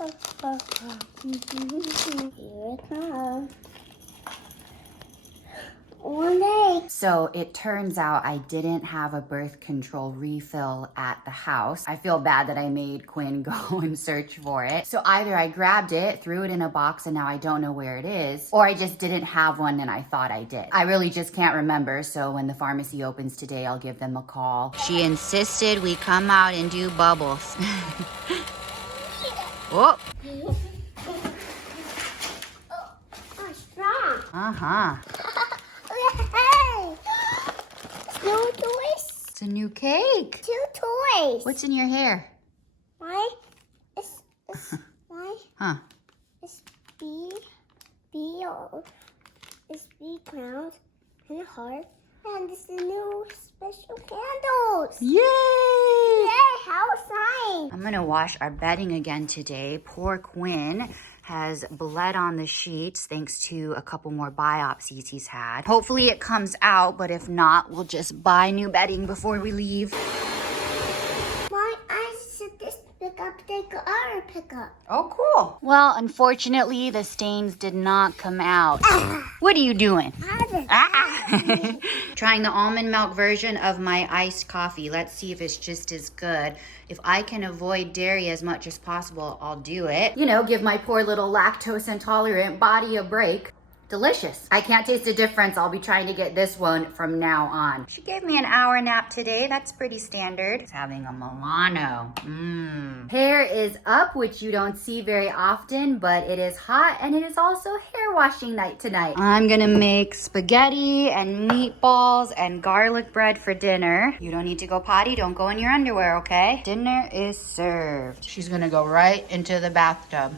Here it comes. One day. So it turns out I didn't have a birth control refill at the house. I feel bad that I made Quinn go and search for it. So either I grabbed it, threw it in a box, and now I don't know where it is, or I just didn't have one and I thought I did. I really just can't remember. So when the pharmacy opens today, I'll give them a call. She insisted we come out and do bubbles. Whoa. Oh, strong. Uh-huh. Two toys. It's a new cake. Two toys. What's in your hair? Why? Why? Huh. It's B, it's B crowns and a heart. And it's the new special candles. Yay! Yay, how exciting. I'm gonna wash our bedding again today. Poor Quinn has bled on the sheets thanks to a couple more biopsies he's had. Hopefully it comes out, but if not, we'll just buy new bedding before we leave. Why I should just pick up the other pickup? Oh, cool. Well, unfortunately, the stains did not come out. What are you doing? Trying the almond milk version of my iced coffee. Let's see if it's just as good. If I can avoid dairy as much as possible, I'll do it. You know, give my poor little lactose intolerant body a break. Delicious. I can't taste a difference. I'll be trying to get this one from now on. She gave me an hour nap today. That's pretty standard. It's having a Milano. Hair is up, which you don't see very often, but it is hot and it is also hair washing night tonight. I'm gonna make spaghetti and meatballs and garlic bread for dinner. You don't need to go potty. Don't go in your underwear, okay? Dinner is served. She's gonna go right into the bathtub.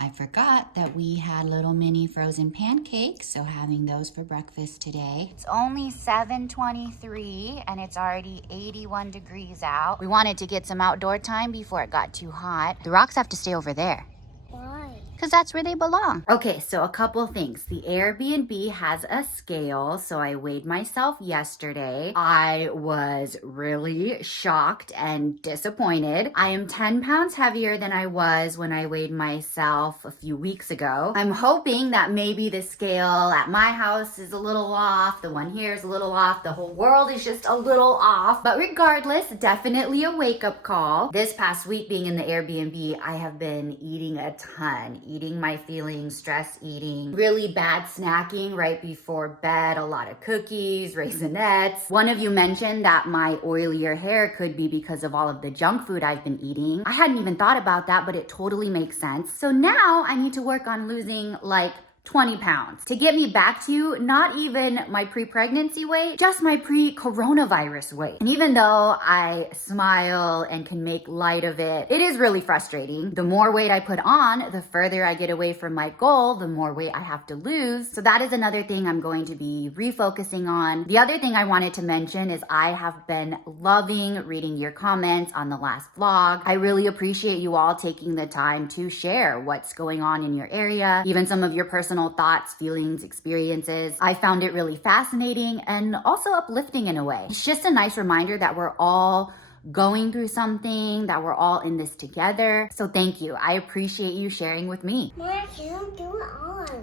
I forgot that we had little mini frozen pancakes, so having those for breakfast today. It's only 7:23 and it's already 81 degrees out. We wanted to get some outdoor time before it got too hot. The rocks have to stay over there. Why? Because that's where they belong. Okay, so a couple things. The Airbnb has a scale, so I weighed myself yesterday. I was really shocked and disappointed. I am 10 pounds heavier than I was when I weighed myself a few weeks ago. I'm hoping that maybe the scale at my house is a little off, the one here is a little off, the whole world is just a little off. But regardless, definitely a wake-up call. This past week being in the Airbnb, I have been eating a ton. Eating my feelings, stress eating, really bad snacking right before bed, a lot of cookies, raisinets. One of you mentioned that my oilier hair could be because of all of the junk food I've been eating. I hadn't even thought about that, but it totally makes sense. So now I need to work on losing like 20 pounds to get me back to not even my pre-pregnancy weight, just my pre-coronavirus weight. And even though I smile and can make light of it, it is really frustrating. The more weight I put on, the further I get away from my goal, the more weight I have to lose. So that is another thing I'm going to be refocusing on. The other thing I wanted to mention is I have been loving reading your comments on the last vlog. I really appreciate you all taking the time to share what's going on in your area, even some of your personal thoughts, feelings, experiences. I found it really fascinating and also uplifting in a way. It's just a nice reminder that we're all going through something, that we're all in this together. So thank you. I appreciate you sharing with me. Mom, I can't do it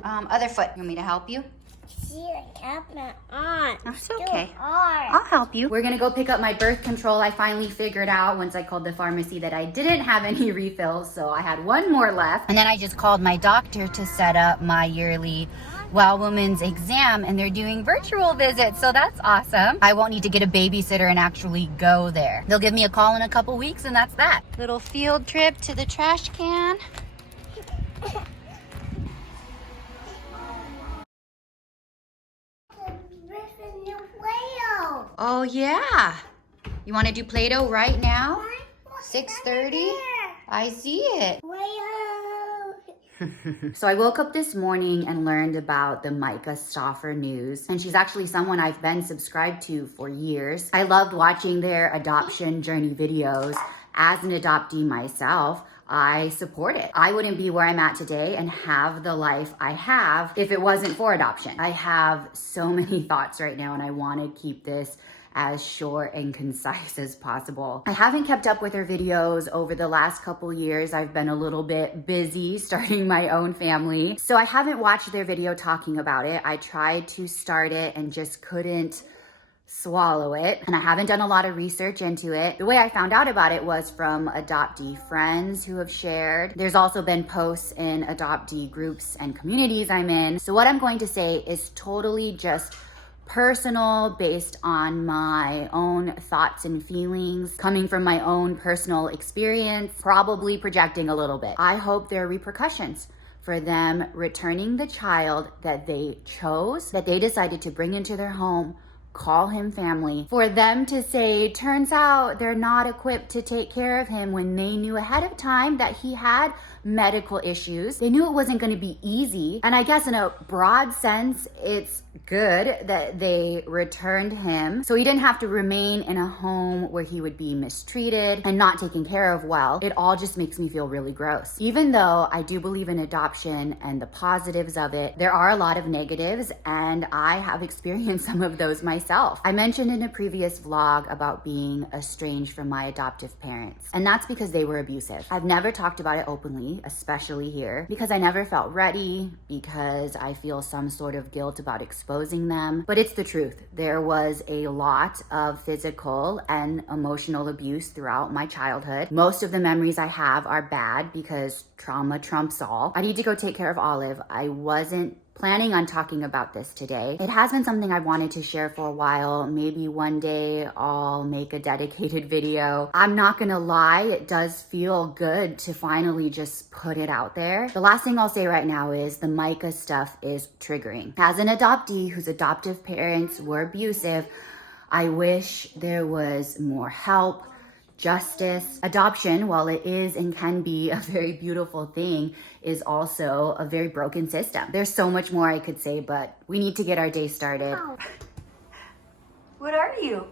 on. Other foot. You want me to help you? See, I kept my on. That's okay. Hard. I'll help you. We're gonna go pick up my birth control. I finally figured out once I called the pharmacy that I didn't have any refills, so I had one more left. And then I just called my doctor to set up my yearly Well Woman's exam, and they're doing virtual visits, so that's awesome. I won't need to get a babysitter and actually go there. They'll give me a call in a couple weeks, and that's that. Little field trip to the trash can. Oh yeah. You want to do Play-Doh right now? 6:30? I see it. So I woke up this morning and learned about the Myka Stauffer news, and she's actually someone I've been subscribed to for years. I loved watching their adoption journey videos. As an adoptee myself, I support it. I wouldn't be where I'm at today and have the life I have if it wasn't for adoption. I have so many thoughts right now, and I want to keep this as short and concise as possible. I haven't kept up with her videos over the last couple years. I've been a little bit busy starting my own family, so I haven't watched their video talking about it. I tried to start it and just couldn't swallow it, and I haven't done a lot of research into it. The way I found out about it was from adoptee friends who have shared. There's also been posts in adoptee groups and communities I'm in. So what I'm going to say is totally just personal, based on my own thoughts and feelings, coming from my own personal experience, probably projecting a little bit. I hope there are repercussions for them returning the child that they chose, that they decided to bring into their home, call him family, for them to say, turns out they're not equipped to take care of him, when they knew ahead of time that he had medical issues. They knew it wasn't going to be easy. And I guess in a broad sense, it's good that they returned him so he didn't have to remain in a home where he would be mistreated and not taken care of well. It all just makes me feel really gross. Even though I do believe in adoption and the positives of it, there are a lot of negatives, and I have experienced some of those myself. I mentioned in a previous vlog about being estranged from my adoptive parents, and that's because they were abusive. I've never talked about it openly, especially here, because I never felt ready, because I feel some sort of guilt about exposing them. But it's the truth. There was a lot of physical and emotional abuse throughout my childhood. Most of the memories I have are bad because trauma trumps all. I need to go take care of Olive. I wasn't planning on talking about this today. It has been something I've wanted to share for a while. Maybe one day I'll make a dedicated video. I'm not gonna lie, it does feel good to finally just put it out there. The last thing I'll say right now is the Myka stuff is triggering. As an adoptee whose adoptive parents were abusive, I wish there was more help, justice. Adoption, while it is and can be a very beautiful thing, is also a very broken system. There's so much more I could say, but we need to get our day started. Oh. What are you?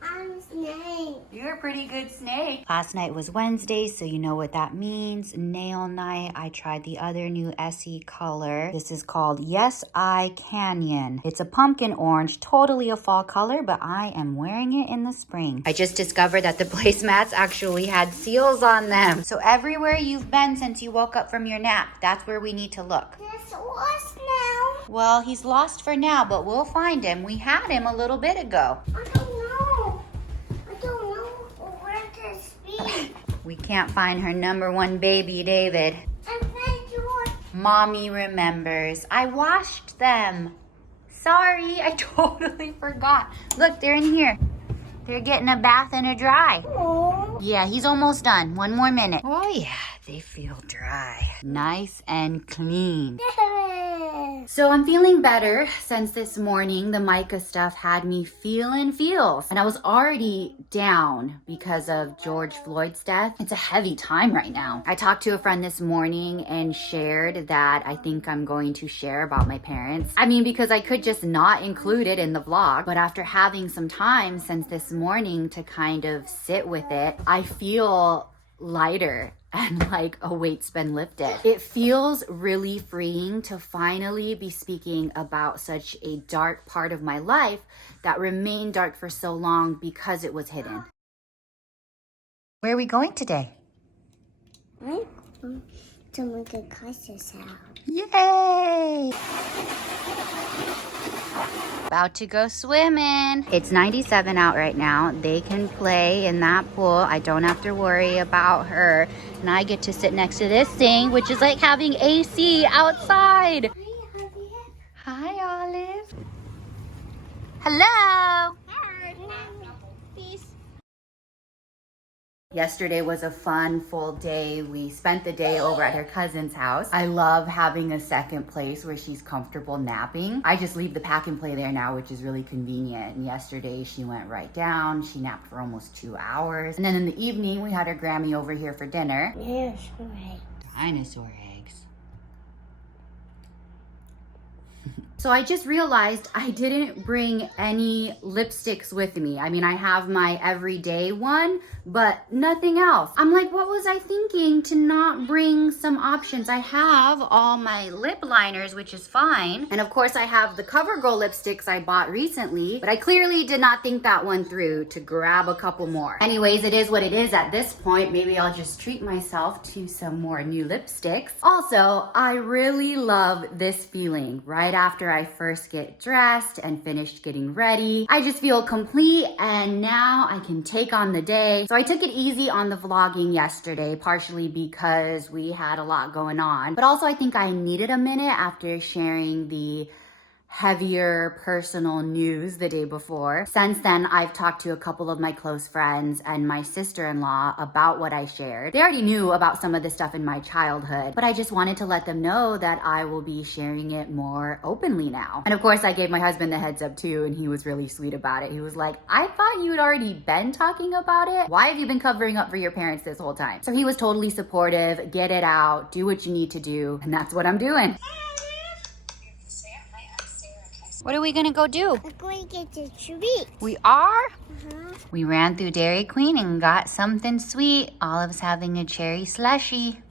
I'm a snake. You're a pretty good snake. Last night was Wednesday, so you know what that means. Nail night. I tried the other new Essie color. This is called Yes I Canyon. It's a pumpkin orange, totally a fall color, but I am wearing it in the spring. I just discovered that the placemats actually had seals on them. So everywhere you've been since you woke up from your nap, that's where we need to look. It's lost now. Well, he's lost for now, but we'll find him. We had him a little bit ago. I don't know. I don't know where to be. We can't find her number one baby, David. I found yours. Mommy remembers. I washed them. Sorry, I totally forgot. Look, they're in here. They're getting a bath and a dry. Oh. Yeah, he's almost done. One more minute. Oh yeah, they feel dry. Nice and clean. So I'm feeling better since this morning. The Myka stuff had me feeling feels. And I was already down because of George Floyd's death. It's a heavy time right now. I talked to a friend this morning and shared that I think I'm going to share about my parents. I mean, because I could just not include it in the vlog. But after having some time since this morning to kind of sit with it, I feel lighter and like a weight's been lifted. It feels really freeing to finally be speaking about such a dark part of my life that remained dark for so long because it was hidden. Where are we going today? I'm going to Myka Stauffer's house. Yay! About to go swimming. It's 97 out right now. They can play in that pool. I don't have to worry about her. And I get to sit next to this thing, which is like having AC outside. Hi, Olive. Hello. Peace. Yesterday was a fun, full day. We spent the day over at her cousin's house. I love having a second place where she's comfortable napping. I just leave the pack and play there now, which is really convenient. And yesterday she went right down. She napped for almost 2 hours. And then in the evening, we had her Grammy over here for dinner. Dinosaur eggs. Dinosaur eggs. So I just realized I didn't bring any lipsticks with me. I mean, I have my everyday one, but nothing else. I'm like, what was I thinking to not bring some options? I have all my lip liners, which is fine. And of course I have the CoverGirl lipsticks I bought recently, but I clearly did not think that one through to grab a couple more. Anyways, it is what it is at this point. Maybe I'll just treat myself to some more new lipsticks. Also, I really love this feeling right after I first get dressed and finished getting ready. I just feel complete and now I can take on the day. So I took it easy on the vlogging yesterday, partially because we had a lot going on, but also I think I needed a minute after sharing the heavier personal news the day before. Since then, I've talked to a couple of my close friends and my sister-in-law about what I shared. They already knew about some of the stuff in my childhood, but I just wanted to let them know that I will be sharing it more openly now. And of course, I gave my husband the heads up too, and he was really sweet about it. He was like, I thought you had already been talking about it. Why have you been covering up for your parents this whole time? So he was totally supportive. Get it out, do what you need to do, and that's what I'm doing. What are we gonna go do? We're going to get the treat. We are? We ran through Dairy Queen and got something sweet. Olive's having a cherry slushie.